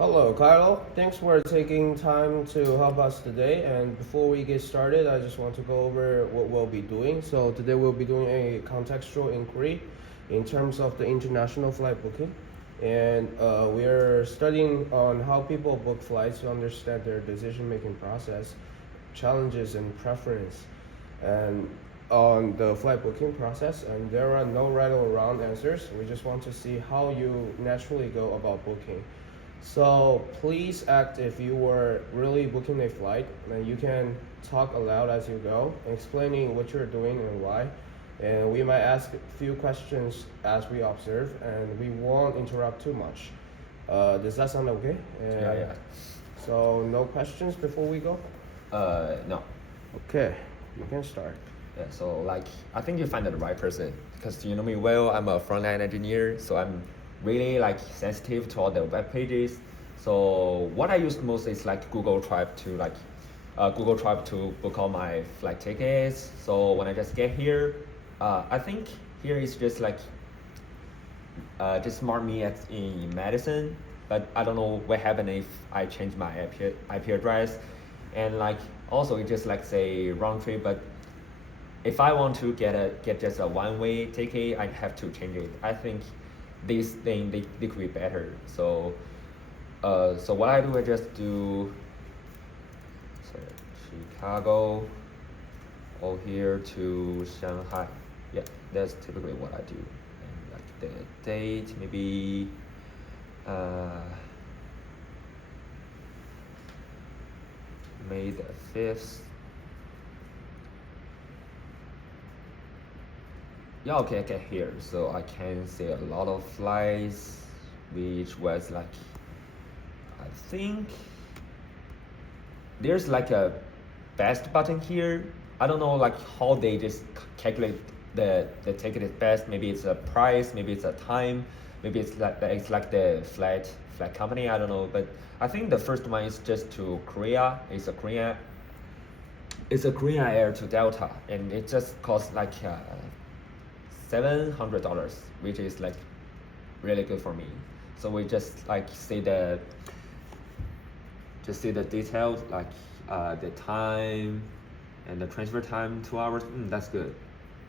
Hello, Kylo. Thanks for taking time to help us today. And before we get started, I just want to go over what we'll be doing. So today we'll be doing a contextual inquiry in terms of the international flight booking. And we are studying on how people book flights to understand their decision-making process, challenges and preference, and on the flight booking process. And there are no right or wrong answers. We just want to see how you naturally go about booking. So please act if you were really booking a flight, and you can talk aloud as you go, explaining what you're doing and why. And we might ask a few questions as we observe, and we won't interrupt too much. Does that sound okay? Yeah. So no questions before we go? No. Okay, you can start. Yeah, so I think you find the right person because you know me well. I'm a frontline engineer, so I'm really sensitive to all the web pages. So what I use most is Google Drive to book all my flight tickets. So when I just get here, I think here is just just mark me in Madison, but I don't know what happened if I change my IP address, and also it just say round trip, but if I want to get just a one-way ticket, I have to change it. I think this thing they could be better. So so what I do, I just do Chicago all here to Shanghai. Yeah, that's typically what I do. And the date maybe May the 5th. Yeah, okay, here. So I can see a lot of flights, which was I think there's a best button here. I don't know how they just calculate the ticket is best. Maybe it's a price, maybe it's a time, maybe it's the flight company. I don't know, but I think the first one is just to Korea. It's a Korean Air to Delta, and it just costs $700, which is really good for me. So we just see the details the time and the transfer time 2 hours. That's good.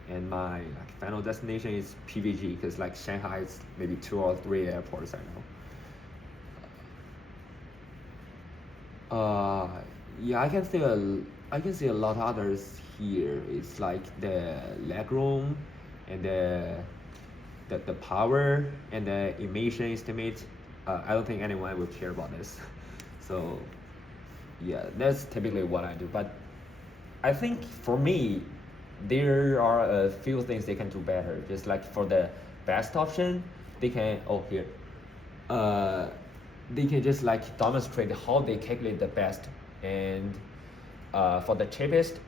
And my final destination is PVG because Shanghai is maybe 2 or 3 airports I know. Yeah, I can see a lot of others here. It's the legroom and the power and the emission estimate. I don't think anyone will care about this. So yeah, that's typically what I do. But I think for me, there are a few things they can do better. Just for the best option, they can they can just demonstrate how they calculate the best. And for the cheapest,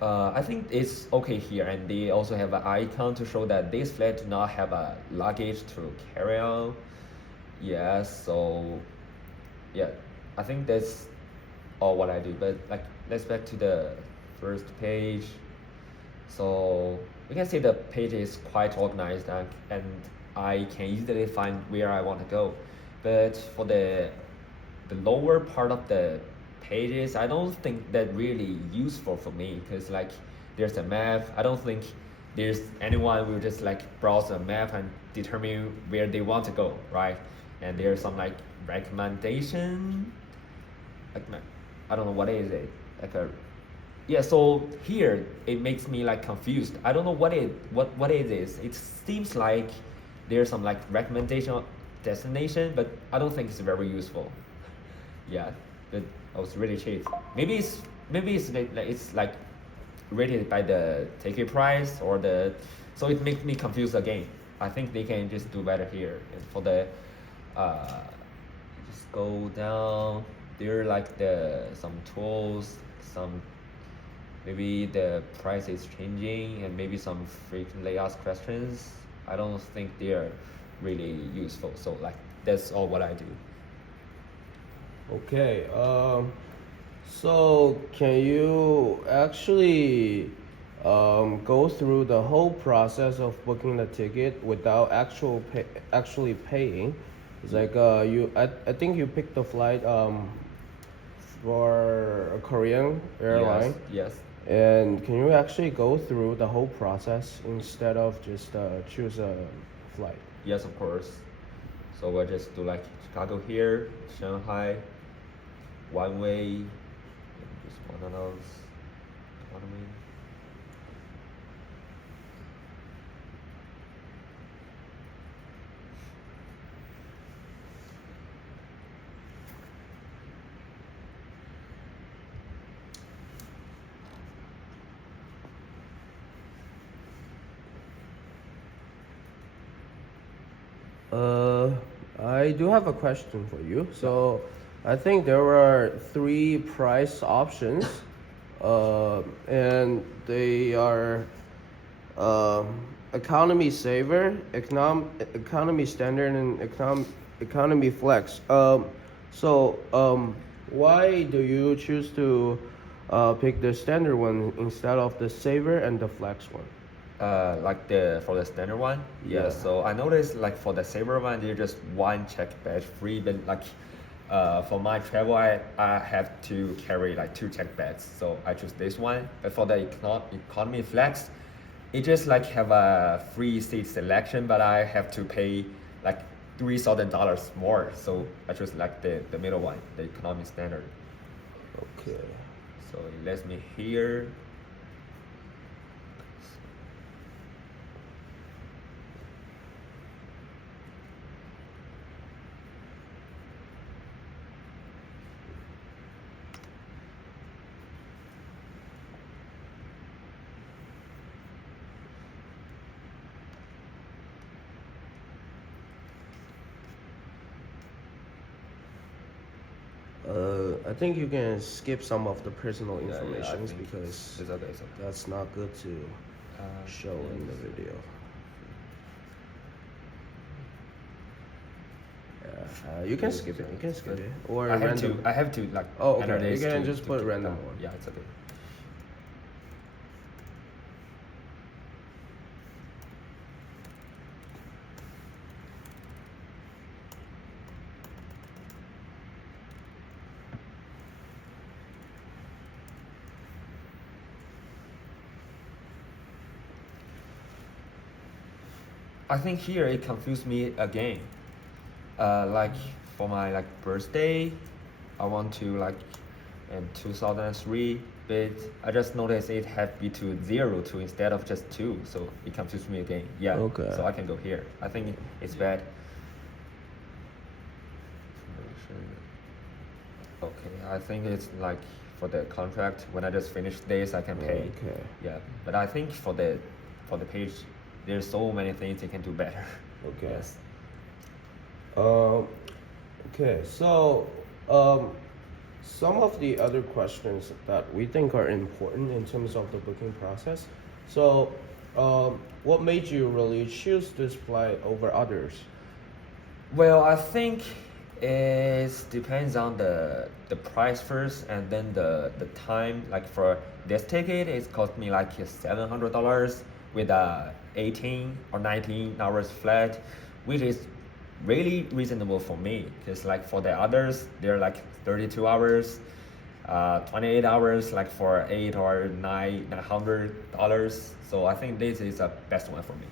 I think it's okay here, and they also have an icon to show that this flight do not have a luggage to carry on. Yeah, so yeah, I think that's all what I do. But let's back to the first page. So we can see the page is quite organized, and I can easily find where I want to go. But for the lower part of the pages, I don't think that really useful for me because there's a map. I don't think there's anyone will just browse a map and determine where they want to go, right? And there's some recommendation, I don't know what is it, yeah. So here it makes me confused. I don't know what it is. It seems like there's some recommendation destination, but I don't think it's very useful. Yeah, but I was really cheap. Maybe it's rated by the ticket price or so it makes me confused again. I think they can just do better here. And for the just go down there, some tools, some maybe the price is changing, and maybe some frequently asked questions. I don't think they're really useful. So that's all what I do. Okay. So can you actually go through the whole process of booking the ticket without actually paying. It's like I think you picked the flight for a Korean airline. Yes. And can you actually go through the whole process instead of just choose a flight? Yes, of course. So we'll just do like Chicago here, Shanghai, one way, just one of those economy. I do have a question for you. So, I think there are three price options, and they are economy saver, economy standard, and economy flex. Why do you choose to pick the standard one instead of the saver and the flex one? Like for the standard one. Yeah. So I noticed like for the saver one, there's just one check badge free. But like for my travel, I have to carry like two check bags. So I choose this one. But for the economy flex, it just like have a free seat selection, but I have to pay like $3,000 more. So I choose like the middle one, the economy standard. Okay. So it lets me here. I think you can skip some of the personal Yeah, information I think because it's okay. that's not good to show in the video. Yeah, you can skip it. You can skip it. Or I have random. to. I have to like. Oh, okay. enter this You can to- just to put keep random that. one. Yeah, it's okay. I think here it confused me again. Like for my like birthday, I want to like in 2003, but I just noticed it had be to 02 instead of just 2, so it confused me again. Yeah. Okay. So I can go here. I think it's bad. Okay, I think it's like for the contract when I just finish this I can pay. Okay. Yeah, but I think for the page there's so many things you can do better. Okay. Yes. Okay. So, some of the other questions that we think are important in terms of the booking process. So, what made you really choose this flight over others? Well, I think it depends on the price first, and then the time. Like for this ticket, it's cost me like $700 with a 18 or 19 hours flight, which is really reasonable for me. Because like for the others, they're like 32 hours, 28 hours, like for $900. So I think this is the best one for me.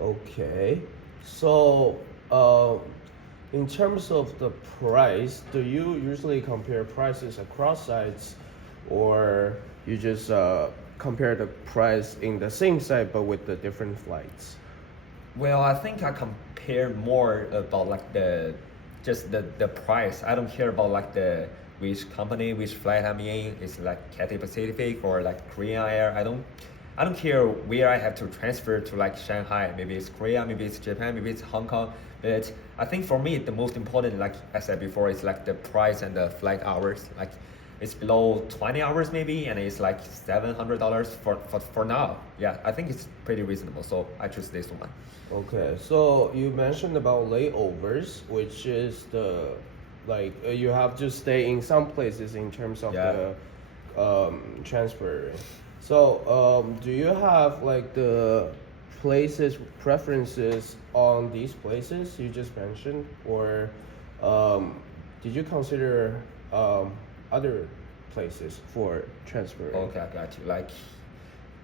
Okay. So, in terms of the price, do you usually compare prices across sites, or you just compare the price in the same site but with the different flights? Well, I think I compare more about like the price. I don't care about like which company, which flight I'm in. It's like Cathay Pacific or like Korean Air. I don't care where I have to transfer to, like Shanghai. Maybe it's Korea, maybe it's Japan, maybe it's Hong Kong. But I think for me the most important, like I said before, is like the price and the flight hours. Like it's below 20 hours maybe, and it's like $700 for now. Yeah, I think it's pretty reasonable. So I choose this one. Okay, so you mentioned about layovers, which is the you have to stay in some places in terms of Yeah. the transfer. So, do you have like the places preferences on these places you just mentioned, or um, did you consider other places for transferring? Okay, I got you. Like,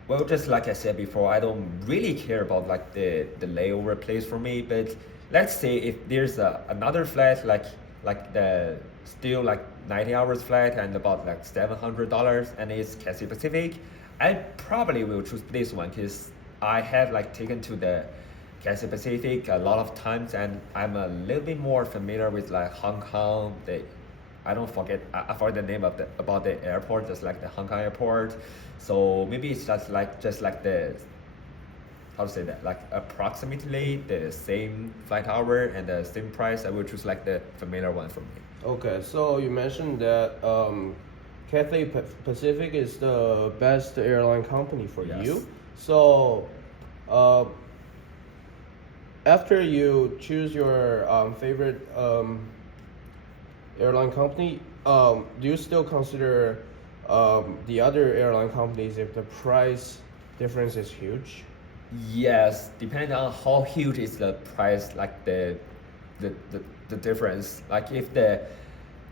well, just like I said before, I don't really care about like the layover place for me. But let's say if there's another flight like the still like 90 hours flight and about like $700 and it's Cathay Pacific, I probably will choose this one because I have like taken to the Cathay Pacific a lot of times and I'm a little bit more familiar with like Hong Kong, the I forget the name of the about the airport, just like the Hong Kong airport. So maybe it's just like the how to say that, like approximately the same flight hour and the same price. I will choose like the familiar one for me. Okay, so you mentioned that Cathay Pacific is the best airline company for Yes. you. So, uh, after you choose your favorite airline company, do you still consider the other airline companies if the price difference is huge? Yes, depending on how huge is the price, like the, the, the difference. Like if the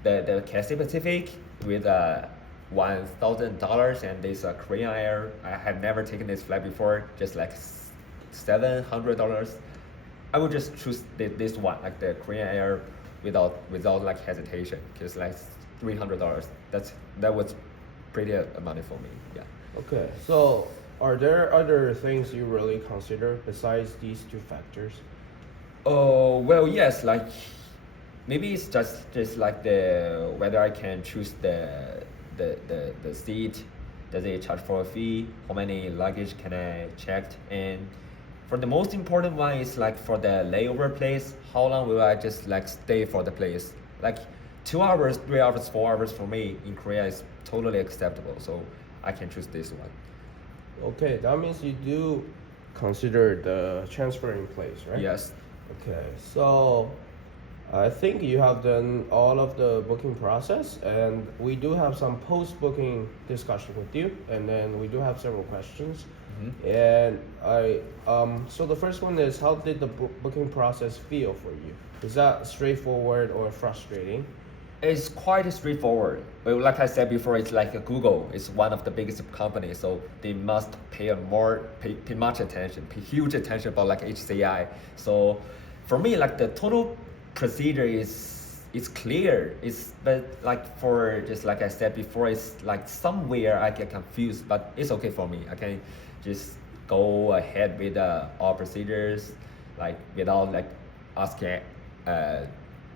Cathay Pacific with $1,000 and this Korean Air, I have never taken this flight before, just like $700. I would just choose this one, like the Korean Air, without like hesitation, because like $300. That was pretty money for me. Yeah. Okay, so are there other things you really consider besides these two factors? Oh well, yes. Like maybe it's just like the whether I can choose the seat. Does it charge for a fee? How many luggage can I check? And for the most important one is like for the layover place. How long will I just like stay for the place? Like 2 hours, 3 hours, 4 hours for me in Korea is totally acceptable. So I can choose this one. Okay, that means you do consider the transferring place, right? Yes. Okay, so I think you have done all of the booking process, and we do have some post-booking discussion with you, and then we do have several questions. And so the first one is, how did the booking process feel for you? Is that straightforward or frustrating? It's quite straightforward. Well, like I said before, it's like a Google. It's one of the biggest companies, so they must pay much attention, pay huge attention about like HCI. So, for me, like the total procedure is clear. But like for just like I said before, it's like somewhere I get confused, but it's okay for me. I can just go ahead with all procedures, like asking. Uh,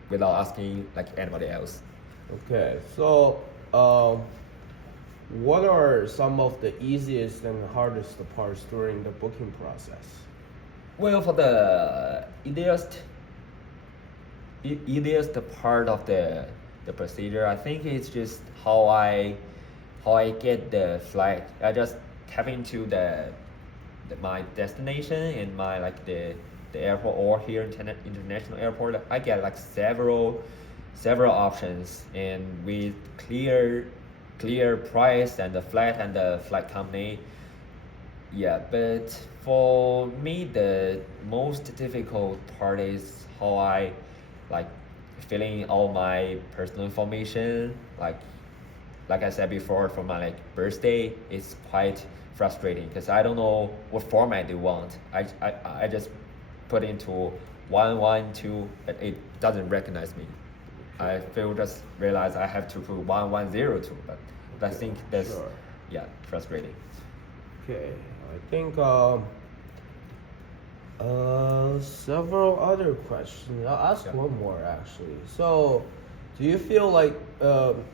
without asking like anybody else. Okay, so what are some of the easiest and hardest parts during the booking process? Well, for the easiest part of the procedure, I think it's just how I get the flight. I just tap into my destination and my like the airport or here international airport. I get like several options and with clear price and the flight company. Yeah, but for me the most difficult part is how I like filling all my personal information, like I said before, for my like birthday, it's quite frustrating because I don't know what format they want. I just put into 112, but it doesn't recognize me. I feel just realize I have to put 1102, but I think that's Sure. yeah frustrating. Okay, I think several other questions. I'll ask Yeah. one more actually. So, do you feel like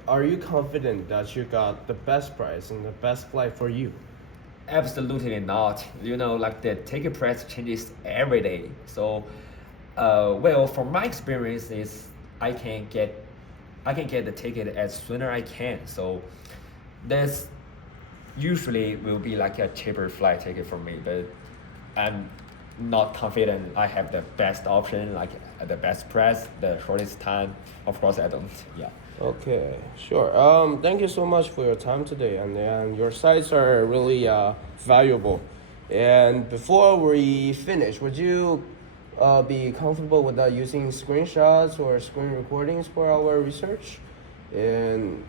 are you confident that you got the best price and the best flight for you? Absolutely not. You know, like the ticket price changes every day. So, well, from my experience is I can get the ticket as sooner I can. So, that's usually will be like a cheaper flight ticket for me. But I'm not confident I have the best option, like the best price, the shortest time. Of course, I don't. Yeah. Okay, sure. Thank you so much for your time today, and your sites are really valuable. And before we finish, would you be comfortable with using screenshots or screen recordings for our research? And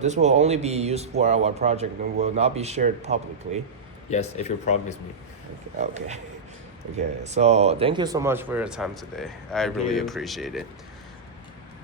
this will only be used for our project and will not be shared publicly. Yes, if you promise me. Okay. Okay. So thank you so much for your time today. I really you. appreciate it.